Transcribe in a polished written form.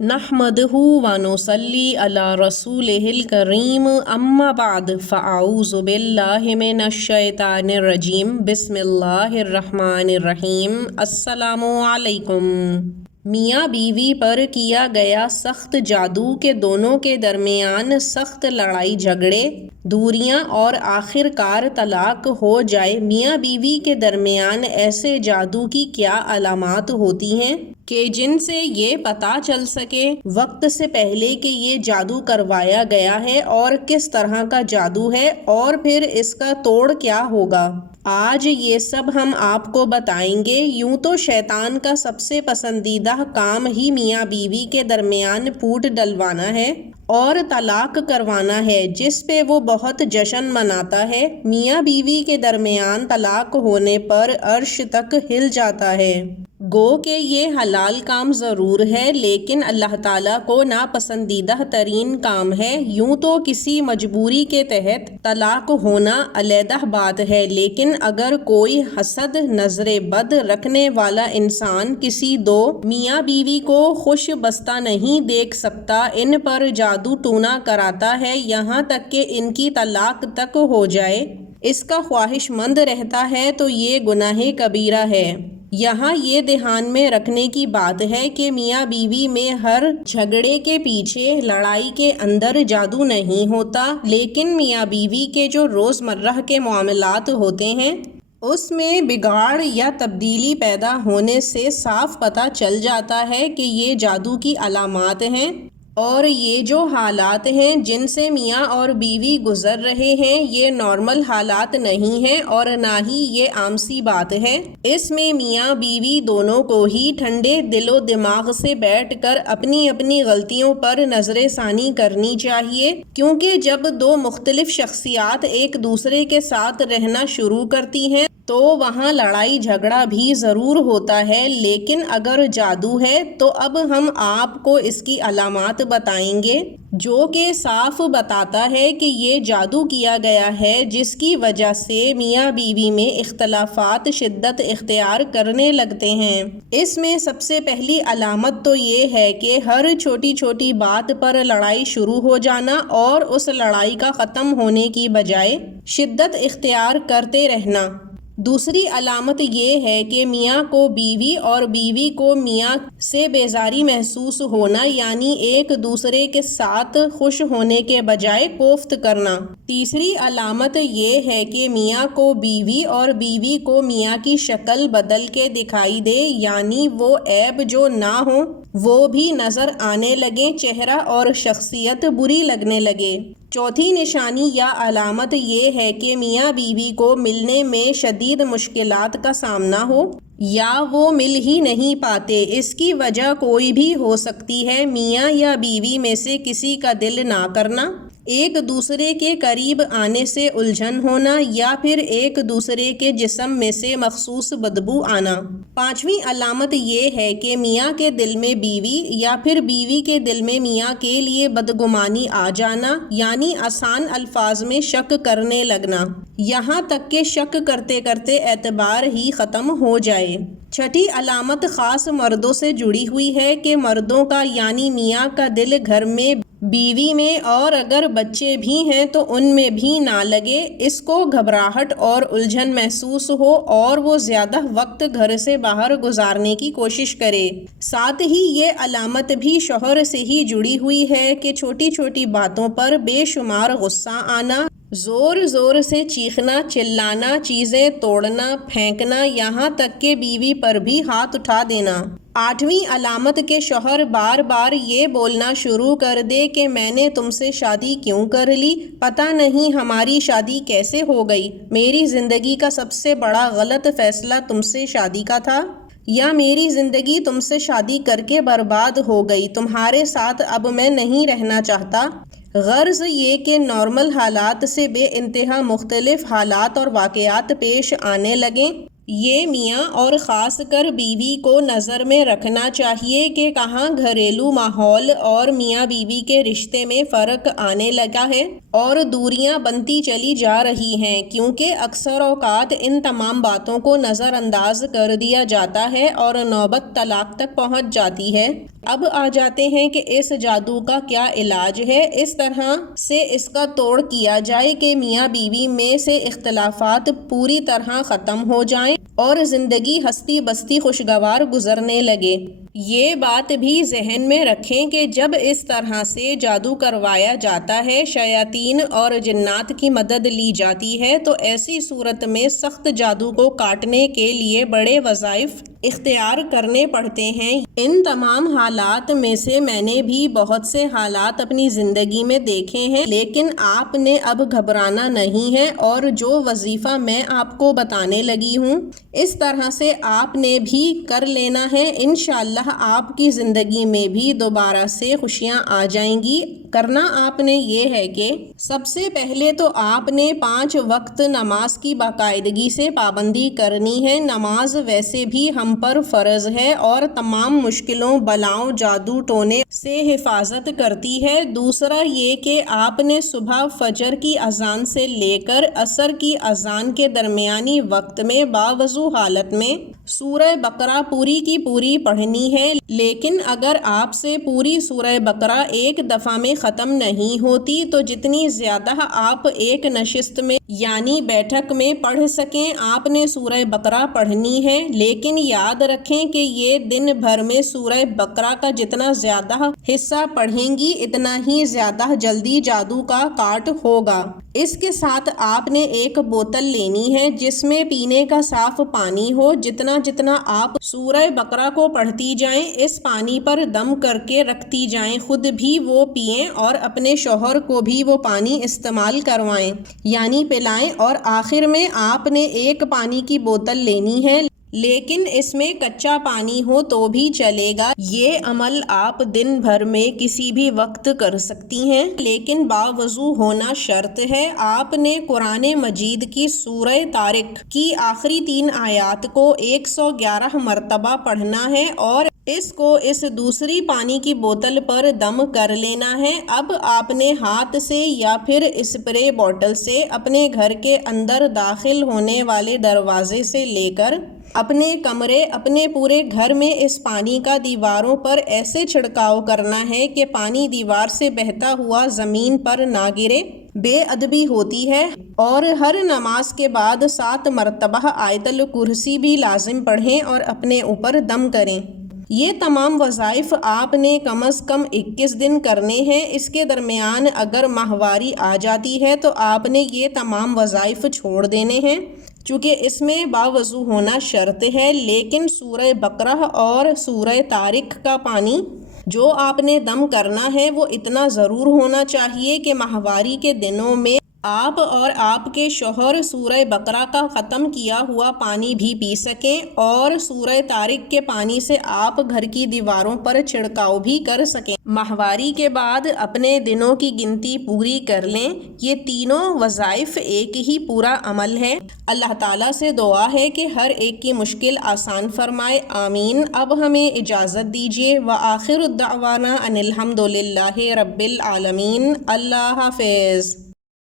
نحمدہ ونصلی علی رسولہ الکریم اما بعد فاعوذ باللہ من الشیطان الرجیم بسم اللہ الرحمن الرحیم السلام علیکم۔ میاں بیوی پر کیا گیا سخت جادو کہ دونوں کے درمیان سخت لڑائی جھگڑے، دوریاں اور آخر کار طلاق ہو جائے۔ میاں بیوی کے درمیان ایسے جادو کی کیا علامات ہوتی ہیں کہ جن سے یہ پتہ چل سکے وقت سے پہلے کہ یہ جادو کروایا گیا ہے اور کس طرح کا جادو ہے اور پھر اس کا توڑ کیا ہوگا؟ آج یہ سب ہم آپ کو بتائیں گے۔ یوں تو شیطان کا سب سے پسندیدہ کام ہی میاں بیوی کے درمیان پھوٹ ڈلوانا ہے اور طلاق کروانا ہے، جس پہ وہ بہت جشن مناتا ہے۔ میاں بیوی کے درمیان طلاق ہونے پر عرش تک ہل جاتا ہے۔ گو کہ یہ حلال کام ضرور ہے لیکن اللہ تعالیٰ کو ناپسندیدہ ترین کام ہے۔ یوں تو کسی مجبوری کے تحت طلاق ہونا علیحدہ بات ہے، لیکن اگر کوئی حسد نظر بد رکھنے والا انسان کسی دو میاں بیوی کو خوش بستہ نہیں دیکھ سکتا، ان پر جادو ٹونا کراتا ہے یہاں تک کہ ان کی طلاق تک ہو جائے، اس کا خواہش مند رہتا ہے تو یہ گناہ کبیرہ ہے۔ یہاں یہ دھیان میں رکھنے کی بات ہے کہ میاں بیوی میں ہر جھگڑے کے پیچھے لڑائی کے اندر جادو نہیں ہوتا، لیکن میاں بیوی کے جو روزمرہ کے معاملات ہوتے ہیں اس میں بگاڑ یا تبدیلی پیدا ہونے سے صاف پتہ چل جاتا ہے کہ یہ جادو کی علامات ہیں، اور یہ جو حالات ہیں جن سے میاں اور بیوی گزر رہے ہیں یہ نارمل حالات نہیں ہیں اور نہ ہی یہ عام سی بات ہے۔ اس میں میاں بیوی دونوں کو ہی ٹھنڈے دل و دماغ سے بیٹھ کر اپنی اپنی غلطیوں پر نظر ثانی کرنی چاہیے، کیونکہ جب دو مختلف شخصیات ایک دوسرے کے ساتھ رہنا شروع کرتی ہیں تو وہاں لڑائی جھگڑا بھی ضرور ہوتا ہے، لیکن اگر جادو ہے تو اب ہم آپ کو اس کی علامات بتائیں گے جو کہ صاف بتاتا ہے کہ یہ جادو کیا گیا ہے، جس کی وجہ سے میاں بیوی میں اختلافات شدت اختیار کرنے لگتے ہیں۔ اس میں سب سے پہلی علامت تو یہ ہے کہ ہر چھوٹی چھوٹی بات پر لڑائی شروع ہو جانا اور اس لڑائی کا ختم ہونے کی بجائے شدت اختیار کرتے رہنا۔ دوسری علامت یہ ہے کہ میاں کو بیوی اور بیوی کو میاں سے بیزاری محسوس ہونا، یعنی ایک دوسرے کے ساتھ خوش ہونے کے بجائے کوفت کرنا۔ تیسری علامت یہ ہے کہ میاں کو بیوی اور بیوی کو میاں کی شکل بدل کے دکھائی دے، یعنی وہ عیب جو نہ ہوں وہ بھی نظر آنے لگیں، چہرہ اور شخصیت بری لگنے لگے۔ چوتھی نشانی یا علامت یہ ہے کہ میاں بیوی کو ملنے میں شدید مشکلات کا سامنا ہو یا وہ مل ہی نہیں پاتے۔ اس کی وجہ کوئی بھی ہو سکتی ہے، میاں یا بیوی میں سے کسی کا دل نہ کرنا، ایک دوسرے کے قریب آنے سے الجھن ہونا، یا پھر ایک دوسرے کے جسم میں سے مخصوص بدبو آنا۔ پانچویں علامت یہ ہے کہ میاں کے دل میں بیوی یا پھر بیوی کے دل میں میاں کے لیے بدگمانی آ جانا، یعنی آسان الفاظ میں شک کرنے لگنا، یہاں تک کہ شک کرتے کرتے اعتبار ہی ختم ہو جائے۔ چھٹی علامت خاص مردوں سے جڑی ہوئی ہے کہ مردوں کا یعنی میاں کا دل گھر میں بیوی میں اور اگر بچے بھی ہیں تو ان میں بھی نہ لگے، اس کو گھبراہٹ اور الجھن محسوس ہو اور وہ زیادہ وقت گھر سے باہر گزارنے کی کوشش کرے۔ ساتھ ہی یہ علامت بھی شوہر سے ہی جڑی ہوئی ہے کہ چھوٹی چھوٹی باتوں پر بے شمار غصہ آنا، زور زور سے چیخنا، چلانا، چیزیں توڑنا، پھینکنا، یہاں تک کہ بیوی پر بھی ہاتھ اٹھا دینا۔ آٹھویں علامت کہ شوہر بار بار یہ بولنا شروع کر دے کہ میں نے تم سے شادی کیوں کر لی، پتہ نہیں ہماری شادی کیسے ہو گئی، میری زندگی کا سب سے بڑا غلط فیصلہ تم سے شادی کا تھا، یا میری زندگی تم سے شادی کر کے برباد ہو گئی، تمہارے ساتھ اب میں نہیں رہنا چاہتا۔ غرض یہ کہ نارمل حالات سے بے انتہا مختلف حالات اور واقعات پیش آنے لگیں۔ یہ میاں اور خاص کر بیوی کو نظر میں رکھنا چاہیے کہ کہاں گھریلو ماحول اور میاں بیوی کے رشتے میں فرق آنے لگا ہے اور دوریاں بنتی چلی جا رہی ہیں، کیونکہ اکثر اوقات ان تمام باتوں کو نظر انداز کر دیا جاتا ہے اور نوبت طلاق تک پہنچ جاتی ہے۔ اب آ جاتے ہیں کہ اس جادو کا کیا علاج ہے، اس طرح سے اس کا توڑ کیا جائے کہ میاں بیوی میں سے اختلافات پوری طرح ختم ہو جائیں اور زندگی ہستی بستی خوشگوار گزرنے لگے۔ یہ بات بھی ذہن میں رکھیں کہ جب اس طرح سے جادو کروایا جاتا ہے، شیاطین اور جنات کی مدد لی جاتی ہے، تو ایسی صورت میں سخت جادو کو کاٹنے کے لیے بڑے وظائف اختیار کرنے پڑتے ہیں۔ ان تمام حالات میں سے میں نے بھی بہت سے حالات اپنی زندگی میں دیکھے ہیں، لیکن آپ نے اب گھبرانا نہیں ہے، اور جو وظیفہ میں آپ کو بتانے لگی ہوں اس طرح سے آپ نے بھی کر لینا ہے۔ انشاءاللہ آپ کی زندگی میں بھی دوبارہ سے خوشیاں آ جائیں گی۔ کرنا آپ نے یہ ہے کہ سب سے پہلے تو آپ نے 5 وقت نماز کی باقاعدگی سے پابندی کرنی ہے۔ نماز ویسے بھی ہم پر فرض ہے اور تمام مشکلوں، بلاؤں، جادو ٹونے سے حفاظت کرتی ہے۔ دوسرا یہ کہ آپ نے صبح فجر کی اذان سے لے کر عصر کی اذان کے درمیانی وقت میں باوضو حالت میں سورہ بقرہ پوری کی پوری پڑھنی ہے، لیکن اگر آپ سے پوری سورہ بقرہ ایک دفعہ میں ختم نہیں ہوتی تو جتنی زیادہ آپ ایک نشست میں یعنی بیٹھک میں پڑھ سکیں آپ نے سورہ بقرہ پڑھنی ہے، لیکن یاد رکھیں کہ یہ دن بھر میں سورہ بقرہ کا جتنا زیادہ حصہ پڑھیں گی اتنا ہی زیادہ جلدی جادو کا کاٹ ہوگا۔ اس کے ساتھ آپ نے ایک بوتل لینی ہے جس میں پینے کا صاف پانی ہو۔ جتنا آپ سورہ بقرہ کو پڑھتی جائیں اس پانی پر دم کر کے رکھتی جائیں، خود بھی وہ پئیں اور اپنے شوہر کو بھی وہ پانی استعمال کروائیں یعنی پلائیں، اور آخر میں آپ نے ایک پانی کی بوتل لینی ہے، لیکن اس میں کچا پانی ہو تو بھی چلے گا۔ یہ عمل آپ دن بھر میں کسی بھی وقت کر سکتی ہیں، لیکن باوضو ہونا شرط ہے۔ آپ نے قرآن مجید کی سورہ طارق کی آخری 3 آیات کو 111 مرتبہ پڑھنا ہے اور اس کو اس دوسری پانی کی بوتل پر دم کر لینا ہے۔ اب آپ نے ہاتھ سے یا پھر اسپرے بوتل سے اپنے گھر کے اندر داخل ہونے والے دروازے سے لے کر اپنے کمرے، اپنے پورے گھر میں اس پانی کا دیواروں پر ایسے چھڑکاؤ کرنا ہے کہ پانی دیوار سے بہتا ہوا زمین پر نہ گرے۔ بے ادبی ہوتی ہے، اور ہر نماز کے بعد 7 مرتبہ آیت الکرسی بھی لازم پڑھیں اور اپنے اوپر دم کریں۔ یہ تمام وظائف آپ نے کم از کم 21 دن کرنے ہیں۔ اس کے درمیان اگر ماہواری آ جاتی ہے تو آپ نے یہ تمام وظائف چھوڑ دینے ہیں، چونکہ اس میں باوضو ہونا شرط ہے، لیکن سورہ بقرہ اور سورہ طارق کا پانی جو آپ نے دم کرنا ہے وہ اتنا ضرور ہونا چاہیے کہ ماہواری کے دنوں میں آپ اور آپ کے شوہر سورہ بقرہ کا ختم کیا ہوا پانی بھی پی سکیں، اور سورہ طارق کے پانی سے آپ گھر کی دیواروں پر چھڑکاؤ بھی کر سکیں۔ ماہواری کے بعد اپنے دنوں کی گنتی پوری کر لیں۔ یہ تینوں وظائف ایک ہی پورا عمل ہے۔ اللہ تعالیٰ سے دعا ہے کہ ہر ایک کی مشکل آسان فرمائے، آمین۔ اب ہمیں اجازت دیجیے، وآخر الدعوانا ان الحمد للہ رب العالمین۔ اللہ حافظ۔